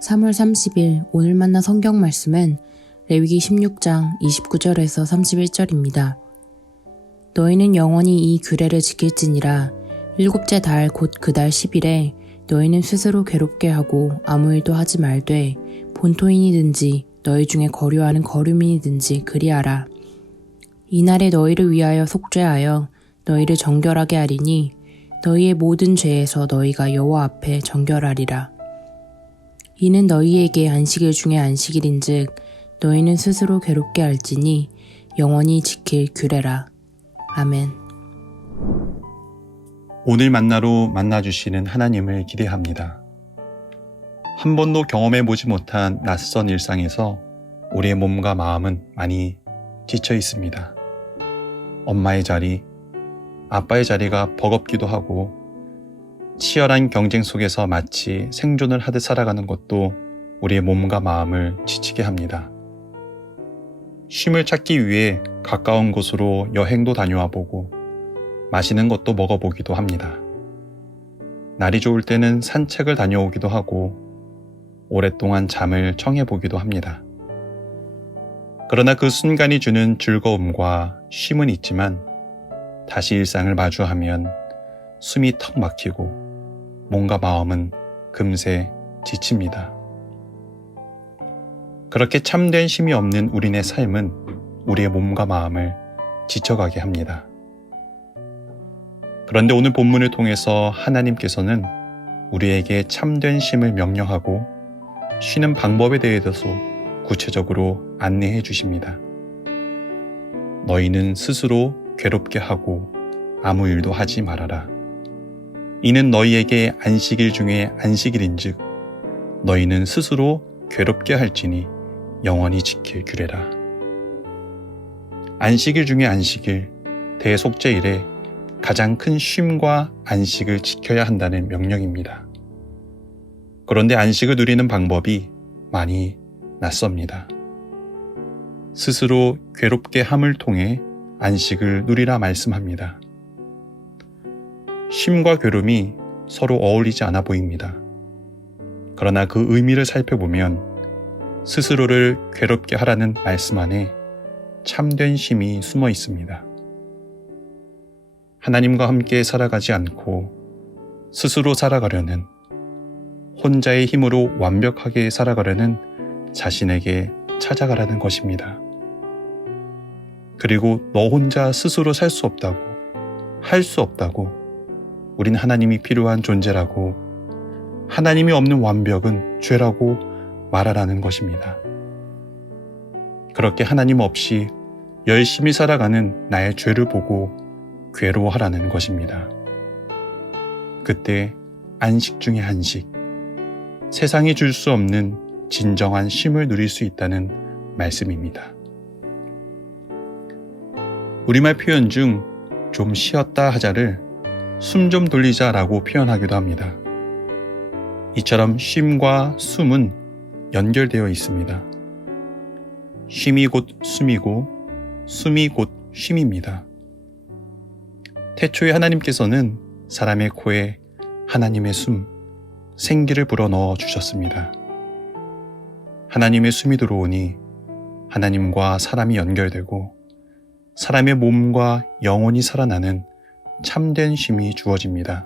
3월 30일 오늘 만난 성경 말씀은 레위기 16장 29절에서 31절입니다. 너희는 영원히 이 규례를 지킬지니라. 일곱째 달 곧 그 달 10일에 너희는 스스로 괴롭게 하고 아무 일도 하지 말되 본토인이든지 너희 중에 거류하는 거류민이든지 그리하라. 이날에 너희를 위하여 속죄하여 너희를 정결하게 하리니 너희의 모든 죄에서 너희가 여호와 앞에 정결하리라. 이는 너희에게 안식일 중에 안식일인즉 너희는 스스로 괴롭게 할지니 영원히 지킬 규례라. 아멘. 오늘 만나로 만나주시는 하나님을 기대합니다. 한 번도 경험해보지 못한 낯선 일상에서 우리의 몸과 마음은 많이 지쳐 있습니다. 엄마의 자리, 아빠의 자리가 버겁기도 하고 치열한 경쟁 속에서 마치 생존을 하듯 살아가는 것도 우리의 몸과 마음을 지치게 합니다. 쉼을 찾기 위해 가까운 곳으로 여행도 다녀와 보고 맛있는 것도 먹어보기도 합니다. 날이 좋을 때는 산책을 다녀오기도 하고 오랫동안 잠을 청해보기도 합니다. 그러나 그 순간이 주는 즐거움과 쉼은 있지만 다시 일상을 마주하면 숨이 턱 막히고 몸과 마음은 금세 지칩니다. 그렇게 참된 쉼이 없는 우리네 삶은 우리의 몸과 마음을 지쳐가게 합니다. 그런데 오늘 본문을 통해서 하나님께서는 우리에게 참된 쉼을 명령하고 쉬는 방법에 대해서 구체적으로 안내해 주십니다. 너희는 스스로 괴롭게 하고 아무 일도 하지 말아라. 이는 너희에게 안식일 중에 안식일인즉 너희는 스스로 괴롭게 할지니 영원히 지킬 규례라. 안식일 중에 안식일, 대속죄일에 가장 큰 쉼과 안식을 지켜야 한다는 명령입니다. 그런데 안식을 누리는 방법이 많이 낯섭니다. 스스로 괴롭게 함을 통해 안식을 누리라 말씀합니다. 쉼과 괴로움이 서로 어울리지 않아 보입니다. 그러나 그 의미를 살펴보면 스스로를 괴롭게 하라는 말씀 안에 참된 쉼이 숨어 있습니다. 하나님과 함께 살아가지 않고 스스로 살아가려는, 혼자의 힘으로 완벽하게 살아가려는 자신에게 찾아가라는 것입니다. 그리고 너 혼자 스스로 살 수 없다고, 할 수 없다고, 우린 하나님이 필요한 존재라고, 하나님이 없는 완벽은 죄라고 말하라는 것입니다. 그렇게 하나님 없이 열심히 살아가는 나의 죄를 보고 괴로워하라는 것입니다. 그때 안식 중에 안식, 세상이 줄 수 없는 진정한 쉼을 누릴 수 있다는 말씀입니다. 우리말 표현 중 좀 쉬었다 하자를 숨 좀 돌리자라고 표현하기도 합니다. 이처럼 쉼과 숨은 연결되어 있습니다. 쉼이 곧 숨이고 숨이 곧 쉼입니다. 태초에 하나님께서는 사람의 코에 하나님의 숨, 생기를 불어넣어 주셨습니다. 하나님의 숨이 들어오니 하나님과 사람이 연결되고 사람의 몸과 영혼이 살아나는 참된 쉼이 주어집니다.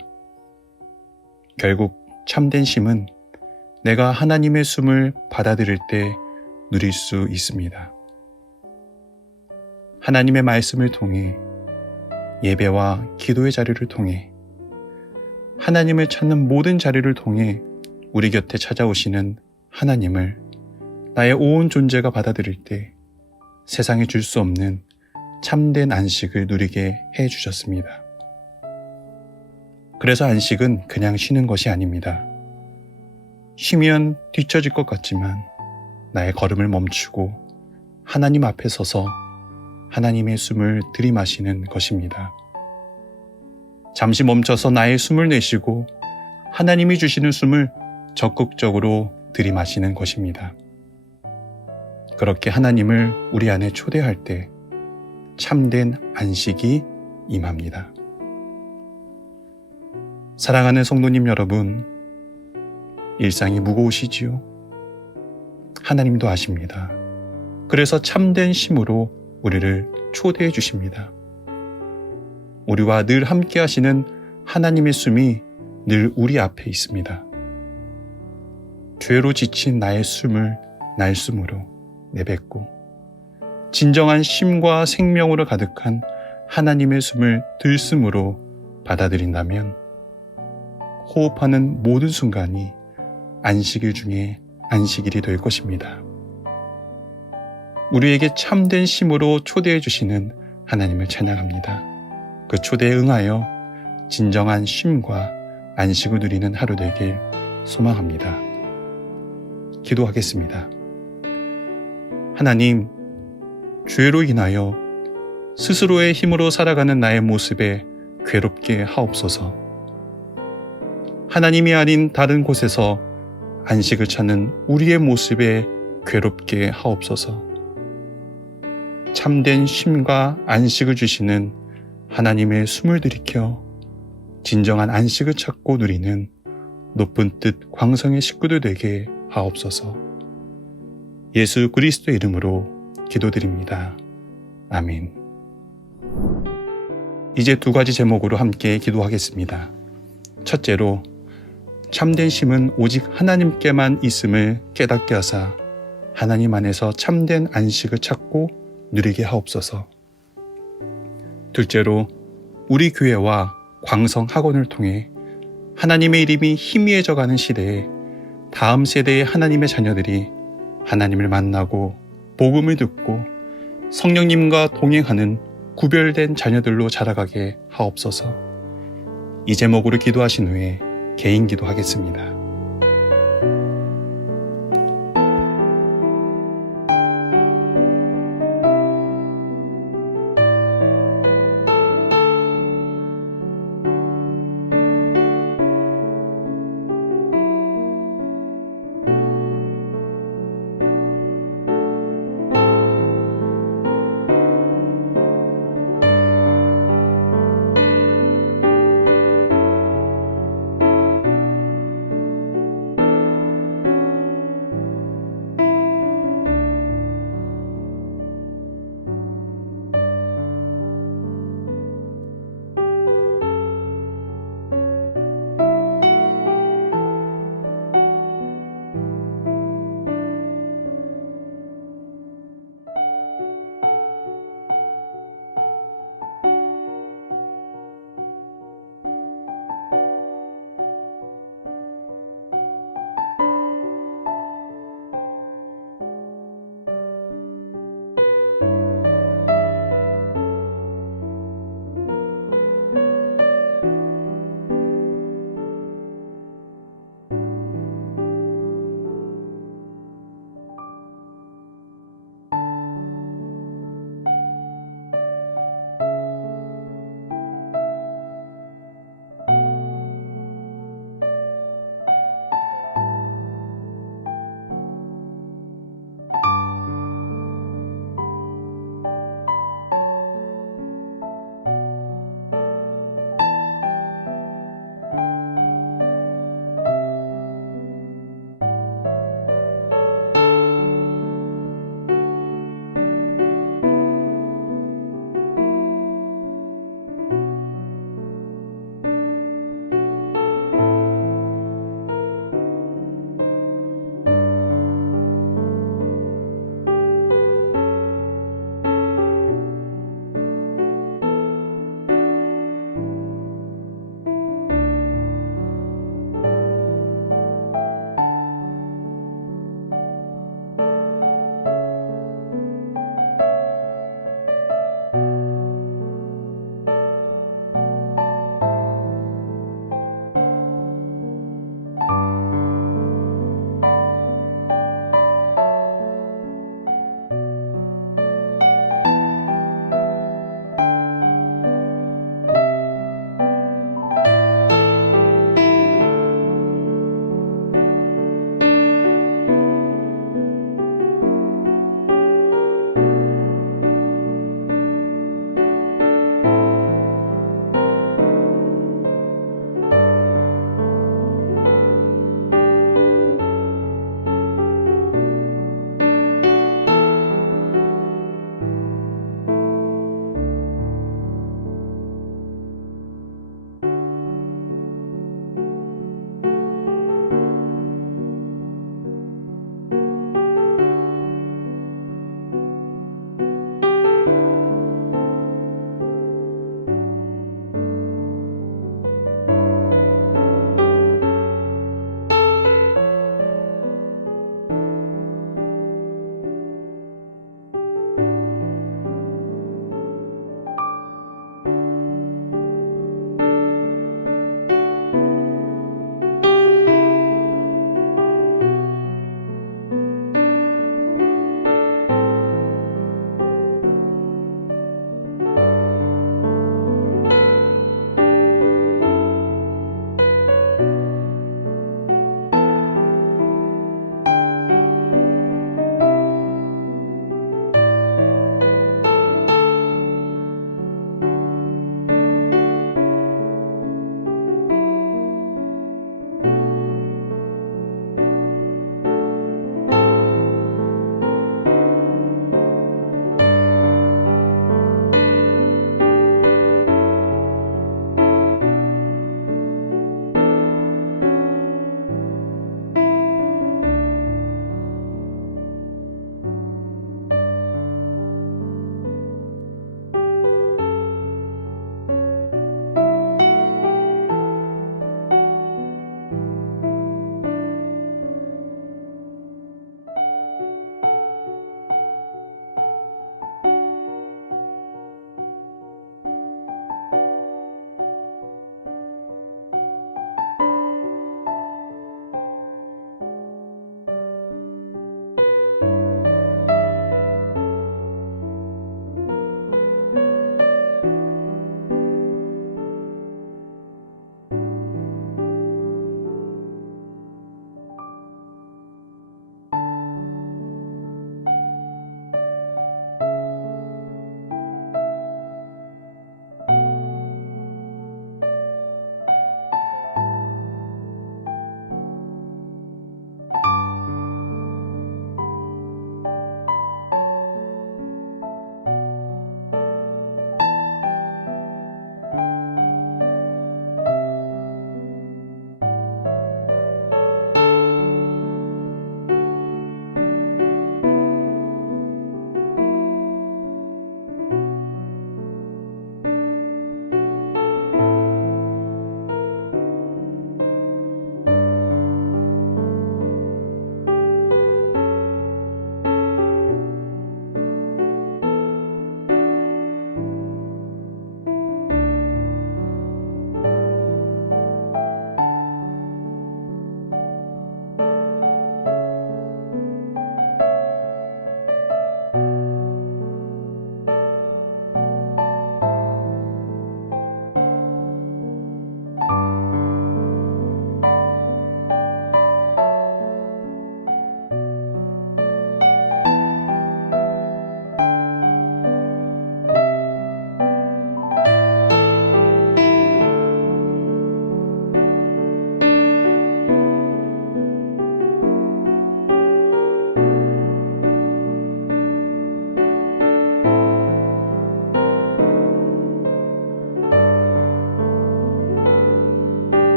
결국 참된 쉼은 내가 하나님의 숨을 받아들일 때 누릴 수 있습니다. 하나님의 말씀을 통해, 예배와 기도의 자리를 통해, 하나님을 찾는 모든 자리를 통해 우리 곁에 찾아오시는 하나님을 나의 온 존재가 받아들일 때 세상에 줄 수 없는 참된 안식을 누리게 해주셨습니다. 그래서 안식은 그냥 쉬는 것이 아닙니다. 쉬면 뒤처질 것 같지만 나의 걸음을 멈추고 하나님 앞에 서서 하나님의 숨을 들이마시는 것입니다. 잠시 멈춰서 나의 숨을 내쉬고 하나님이 주시는 숨을 적극적으로 들이마시는 것입니다. 그렇게 하나님을 우리 안에 초대할 때 참된 안식이 임합니다. 사랑하는 성도님 여러분, 일상이 무거우시지요? 하나님도 아십니다. 그래서 참된 심으로 우리를 초대해 주십니다. 우리와 늘 함께 하시는 하나님의 숨이 늘 우리 앞에 있습니다. 죄로 지친 나의 숨을 날숨으로 내뱉고 진정한 쉼과 생명으로 가득한 하나님의 숨을 들숨으로 받아들인다면 호흡하는 모든 순간이 안식일 중에 안식일이 될 것입니다. 우리에게 참된 쉼으로 초대해 주시는 하나님을 찬양합니다. 그 초대에 응하여 진정한 쉼과 안식을 누리는 하루 되길 소망합니다. 기도하겠습니다. 하나님, 죄로 인하여 스스로의 힘으로 살아가는 나의 모습에 괴롭게 하옵소서. 하나님이 아닌 다른 곳에서 안식을 찾는 우리의 모습에 괴롭게 하옵소서. 참된 쉼과 안식을 주시는 하나님의 숨을 들이켜 진정한 안식을 찾고 누리는 높은 뜻 광성의 식구들 되게 하옵소서. 예수 그리스도의 이름으로 기도드립니다. 아멘. 이제 두 가지 제목으로 함께 기도하겠습니다. 첫째로 참된 쉼은 오직 하나님께만 있음을 깨닫게 하사 하나님 안에서 참된 안식을 찾고 누리게 하옵소서. 둘째로 우리 교회와 광성 학원을 통해 하나님의 이름이 희미해져가는 시대에 다음 세대의 하나님의 자녀들이 하나님을 만나고 복음을 듣고 성령님과 동행하는 구별된 자녀들로 자라가게 하옵소서. 이 제목으로 기도하신 후에 개인 기도하겠습니다.